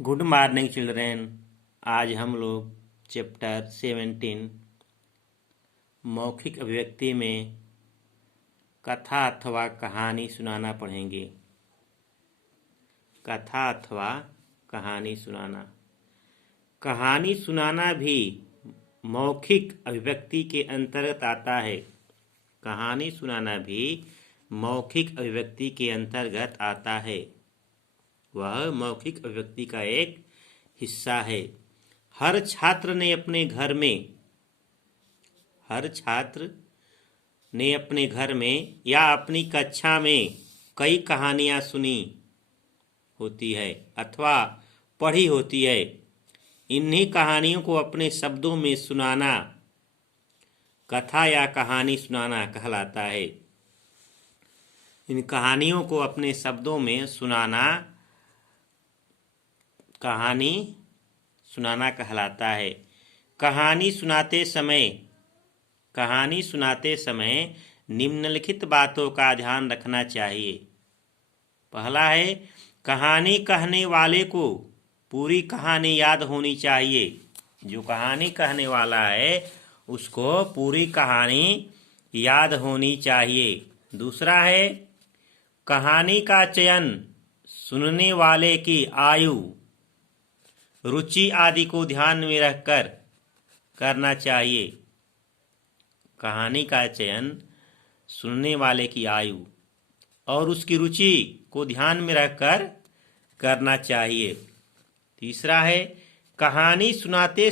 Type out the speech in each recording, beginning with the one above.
Good morning children. आज हम लोग चैप्टर 17 मौखिक अभिव्यक्ति में कथा अथवा कहानी सुनाना पढ़ेंगे। कथा अथवा कहानी सुनाना। कहानी सुनाना भी मौखिक अभिव्यक्ति के अंतर्गत आता है। कहानी सुनाना भी मौखिक अभिव्यक्ति के अंतर्गत आता है। वह मौखिक अभिव्यक्ति का एक हिस्सा है। हर छात्र ने अपने घर में या अपनी कक्षा में कई कहानियां सुनी होती है अथवा पढ़ी होती है। इन्हीं कहानियों को अपने शब्दों में सुनाना कथा या कहानी सुनाना कहलाता है। इन कहानियों को अपने शब्दों में सुनाना कहानी सुनाना कहलाता है। कहानी सुनाते समय निम्नलिखित बातों का ध्यान रखना चाहिए। पहला है, कहानी कहने वाले को पूरी कहानी याद होनी चाहिए। जो कहानी कहने वाला है उसको पूरी कहानी याद होनी चाहिए। दूसरा है, कहानी का चयन सुनने वाले की आयु, रुचि आदि को ध्यान में रखकर करना चाहिए। कहानी का चयन सुनने वाले की आयु और उसकी रुचि को ध्यान में रखकर करना चाहिए। तीसरा है, कहानी सुनाते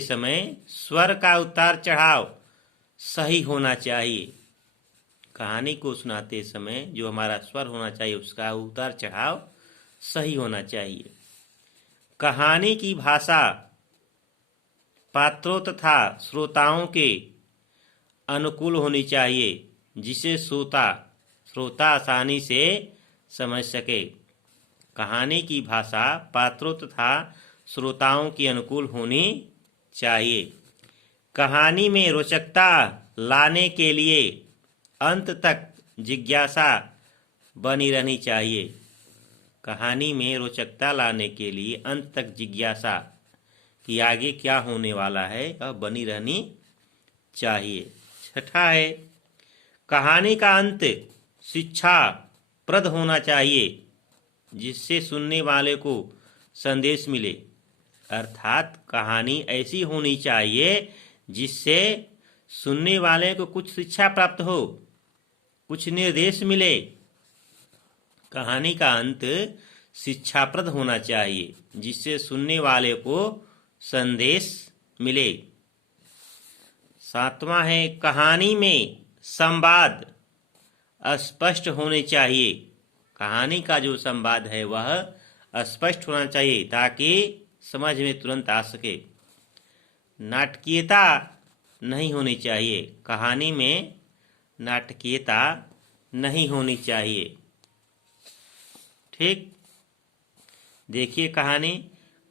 समय स्वर का उतार चढ़ाव सही होना चाहिए। कहानी को सुनाते समय जो हमारा स्वर होना चाहिए उसका उतार चढ़ाव सही होना चाहिए। कहानी की भाषा पात्रों तथा श्रोताओं के अनुकूल होनी चाहिए जिसे श्रोता आसानी से समझ सके। कहानी की भाषा पात्रों तथा श्रोताओं के अनुकूल होनी चाहिए। कहानी में रोचकता लाने के लिए अंत तक जिज्ञासा बनी रहनी चाहिए। कहानी में रोचकता लाने के लिए अंत तक जिज्ञासा कि आगे क्या होने वाला है वह बनी रहनी चाहिए। छठा है, कहानी का अंत शिक्षाप्रद होना चाहिए जिससे सुनने वाले को संदेश मिले। अर्थात कहानी ऐसी होनी चाहिए जिससे सुनने वाले को कुछ शिक्षा प्राप्त हो, कुछ निर्देश मिले। कहानी का अंत शिक्षाप्रद होना चाहिए जिससे सुनने वाले को संदेश मिले। सातवां है, कहानी में संवाद स्पष्ट होने चाहिए। कहानी का जो संवाद है वह स्पष्ट होना चाहिए ताकि समझ में तुरंत आ सके। नाटकीयता नहीं होनी चाहिए। कहानी में नाटकीयता नहीं होनी चाहिए। ठीक, देखिए कहानी।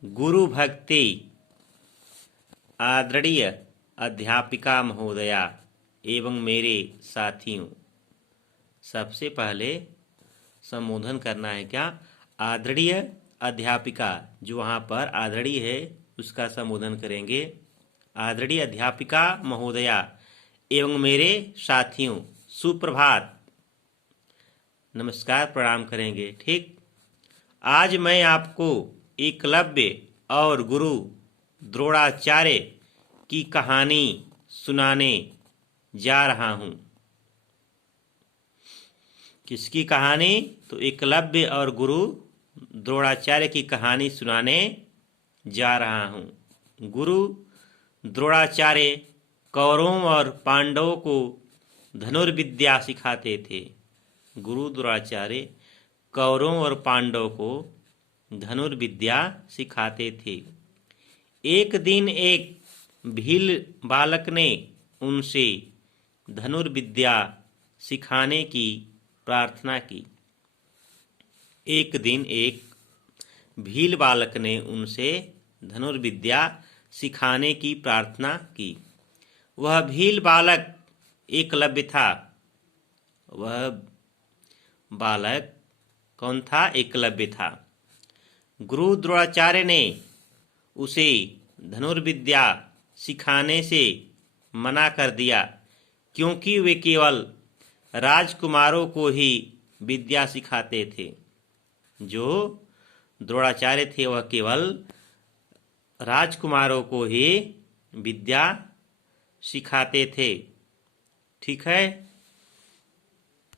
गुरु भक्ति। आदरणीय अध्यापिका महोदया एवं मेरे साथियों। सबसे पहले संबोधन करना है क्या? आदरणीय अध्यापिका, जो वहाँ पर आदरणीय है उसका संबोधन करेंगे। आदरणीय अध्यापिका महोदया एवं मेरे साथियों, सुप्रभात, नमस्कार प्रणाम करेंगे। ठीक, आज मैं आपको एकलव्य और गुरु द्रोणाचार्य की कहानी सुनाने जा रहा हूँ। किसकी कहानी? तो एकलव्य और गुरु द्रोणाचार्य की कहानी सुनाने जा रहा हूँ। गुरु द्रोणाचार्य कौरवों और पांडवों को धनुर्विद्या सिखाते थे। गुरु द्रोणाचार्य कौरवों और पांडवों को धनुर्विद्या सिखाते थे। एक दिन एक भील बालक ने उनसे धनुर्विद्या सिखाने की प्रार्थना की। एक दिन एक भील बालक ने उनसे धनुर्विद्या सिखाने की प्रार्थना की। वह भील बालक एकलव्य था। वह बालक कौन था? एकलव्य था। गुरु द्रोणाचार्य ने उसे धनुर्विद्या सिखाने से मना कर दिया, क्योंकि वे केवल राजकुमारों को ही विद्या सिखाते थे। जो द्रोणाचार्य थे वह केवल राजकुमारों को ही विद्या सिखाते थे। ठीक है।